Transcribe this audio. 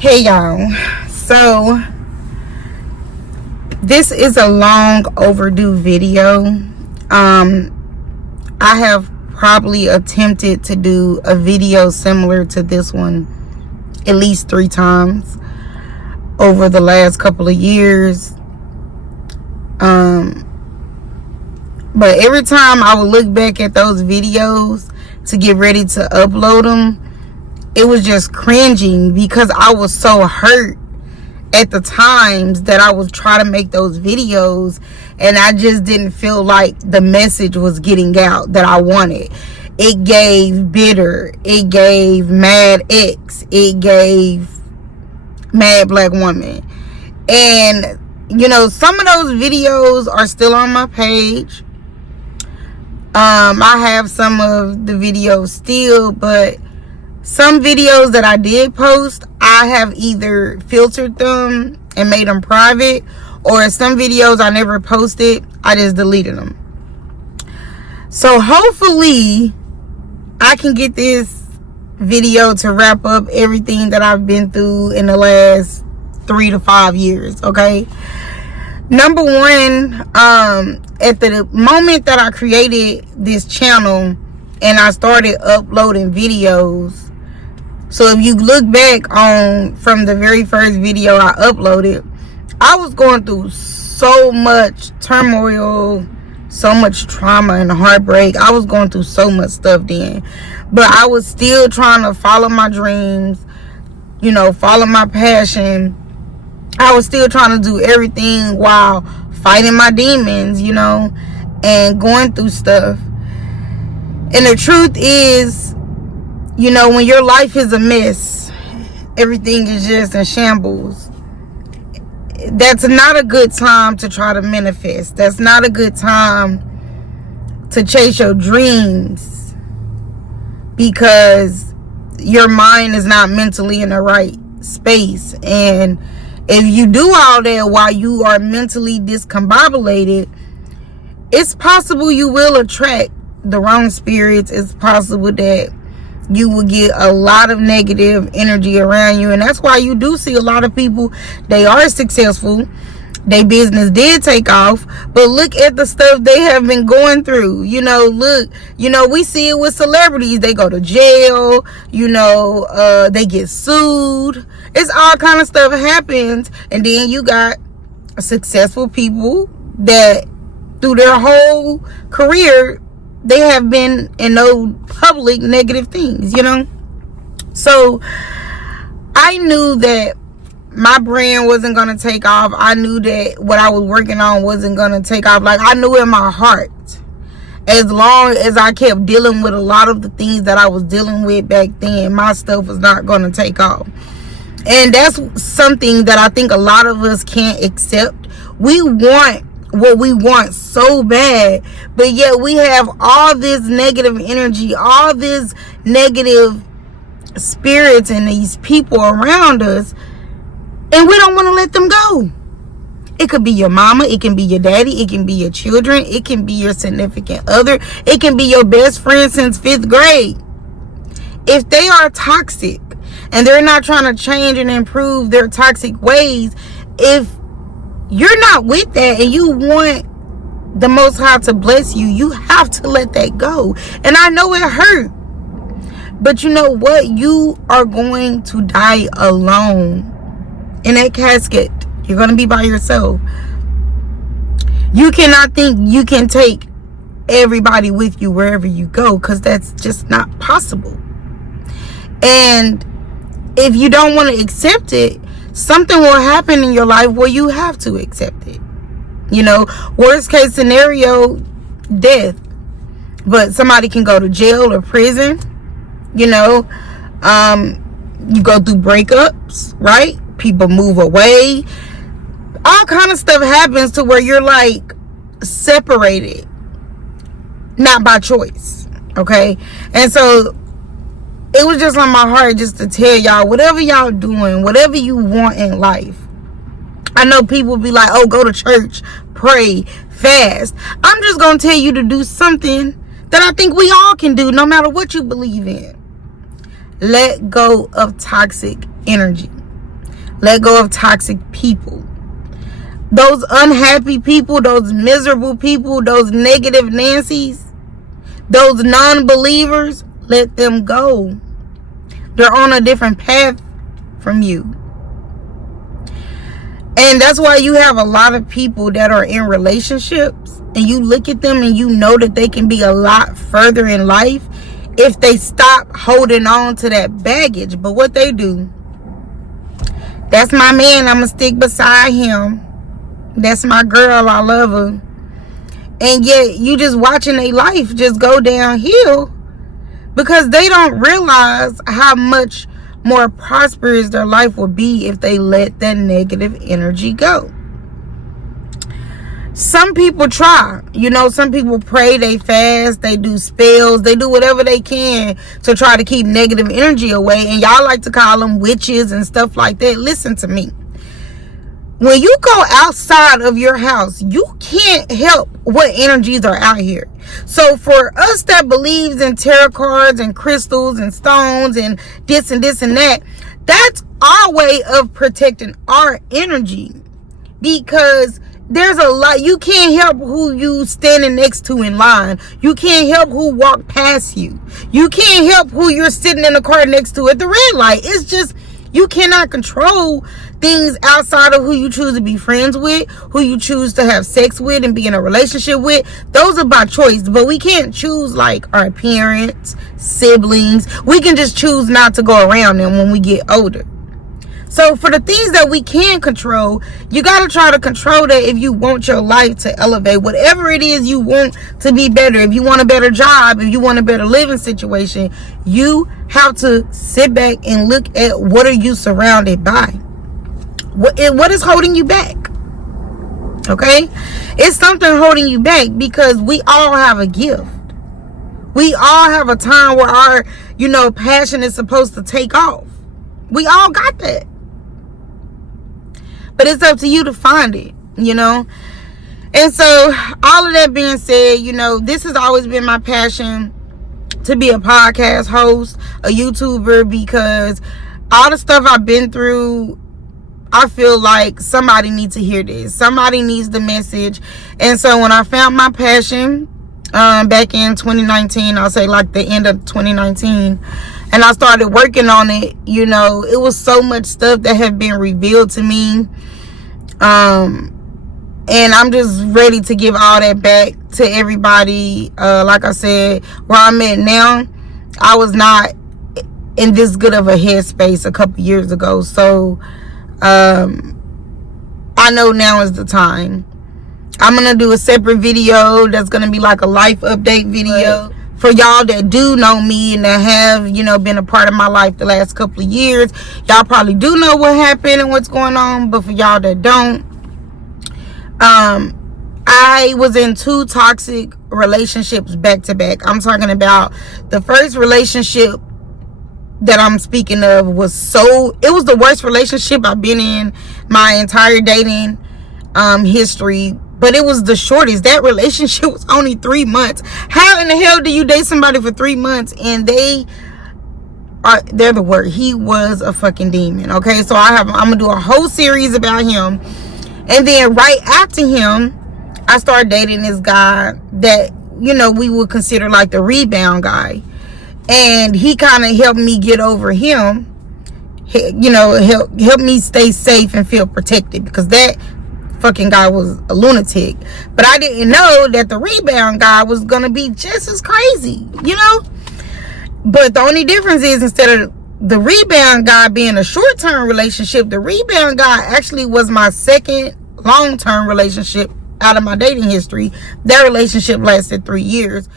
Hey y'all, so this is a long overdue video. I have probably attempted to do a video similar to this one at least 3 times over the last couple of years. But every time I would look back at those videos to get ready to upload them, it was just cringing because I was so hurt at the times that I was trying to make those videos, and I just didn't feel like the message was getting out that I wanted. It gave bitter, it gave mad ex, it gave mad black woman. And you know, some of those videos are still on my page. I have some of the videos still, but some videos that I did post, I have either filtered them and made them private, or some videos I never posted, I just deleted them. So hopefully I can get this video to wrap up everything that I've been through in the last 3 to 5 years, okay? Number one, at the moment that I created this channel and I started uploading videos, so if you look back on from the very first video I uploaded, I was going through so much turmoil, so much trauma and heartbreak. I was going through so much stuff then, but I was still trying to follow my dreams, you know, follow my passion. I was still trying to do everything while fighting my demons, you know, and going through stuff. And the truth is, you know, when your life is a mess, everything is just in shambles, that's not a good time to try to manifest. That's not a good time to chase your dreams, because your mind is not mentally in the right space. And if you do all that while you are mentally discombobulated, it's possible you will attract the wrong spirits. It's possible that you will get a lot of negative energy around you. And that's why you do see a lot of people, they are successful, their business did take off, but look at the stuff they have been going through. You know, look, you know, we see it with celebrities. They go to jail, you know, they get sued. It's all kind of stuff happens. And then you got successful people that through their whole career, they have been in no public negative things, you know. So I knew that my brand wasn't going to take off. I knew that what I was working on wasn't going to take off. Like, I knew in my heart, as long as I kept dealing with a lot of the things that I was dealing with back then, my stuff was not going to take off. And that's something that I think a lot of us can't accept. We want what we want so bad, but yet we have all this negative energy, all this negative spirits and these people around us, and we don't want to let them go. It could be your mama, it can be your daddy, it can be your children, it can be your significant other, it can be your best friend since 5th grade. If they are toxic and they're not trying to change and improve their toxic ways, if you're not with that and you want the Most High to bless you, you have to let that go. And I know it hurt, but you know what? You are going to die alone in that casket. You're going to be by yourself. You cannot think you can take everybody with you wherever you go, because that's just not possible. And if you don't want to accept it, something will happen in your life where you have to accept it. You know, worst case scenario, death. But somebody can go to jail or prison. You know, you go through breakups, right? People move away. All kind of stuff happens to where you're like separated, not by choice. Okay? And so it was just on my heart just to tell y'all, whatever y'all doing, whatever you want in life. I know people be like, oh, go to church, pray, fast. I'm just going to tell you to do something that I think we all can do, no matter what you believe in. Let go of toxic energy. Let go of toxic people. Those unhappy people, those miserable people, those negative Nancy's, those non-believers, let them go. They're on a different path from you. And that's why you have a lot of people that are in relationships and you look at them and you know that they can be a lot further in life if they stop holding on to that baggage. But what they do, that's my man, I'm gonna stick beside him. That's my girl, I love her. And yet you just watching their life just go downhill because they don't realize how much more prosperous their life will be if they let that negative energy go. Some people try, some people pray, they fast, they do spells, they do whatever they can to try to keep negative energy away. And y'all like to call them witches and stuff like that. Listen to me. When you go outside of your house, you can't help what energies are out here. So for us that believes in tarot cards and crystals and stones and this and that, that's our way of protecting our energy. Because there's a lot, you can't help who you standing next to in line. You can't help who walk past you. You can't help who you're sitting in the car next to at the red light. It's just, you cannot control things outside of who you choose to be friends with, who you choose to have sex with and be in a relationship with. Those are by choice, but we can't choose like our parents, siblings. We can just choose not to go around them when we get older. So for the things that we can control, you got to try to control that if you want your life to elevate. Whatever it is you want to be better, if you want a better job, if you want a better living situation, you have to sit back and look at what are you surrounded by. What is holding you back? Okay? It's something holding you back because we all have a gift. We all have a time where our, passion is supposed to take off. We all got that. But it's up to you to find it, And so, all of that being said, this has always been my passion to be a podcast host, a YouTuber, because all the stuff I've been through, I feel like somebody needs to hear this. Somebody needs the message. And so, when I found my passion back in 2019, I'll say like the end of 2019, and I started working on it, it was so much stuff that had been revealed to me. And I'm just ready to give all that back to everybody. Like I said, where I'm at now, I was not in this good of a headspace a couple years ago. So, I know now is the time. I'm going to do a separate video that's going to be like a life update video. For y'all that do know me and that have, been a part of my life the last couple of years, y'all probably do know what happened and what's going on. But for y'all that don't, I was in 2 toxic relationships back to back. I'm talking about the first relationship that I'm speaking of it was the worst relationship I've been in my entire dating history. But it was the shortest. That relationship was only 3 months. How in the hell do you date somebody for 3 months and they're the word? He was a fucking demon. Okay, so I'm gonna do a whole series about him. And then right after him, I started dating this guy that, we would consider like the rebound guy. And he kind of helped me get over him. Help me stay safe and feel protected, because that fucking guy was a lunatic. But I didn't know that the rebound guy was gonna be just as crazy, But the only difference is, instead of the rebound guy being a short-term relationship, the rebound guy actually was my second long-term relationship out of my dating history. That relationship lasted 3 years.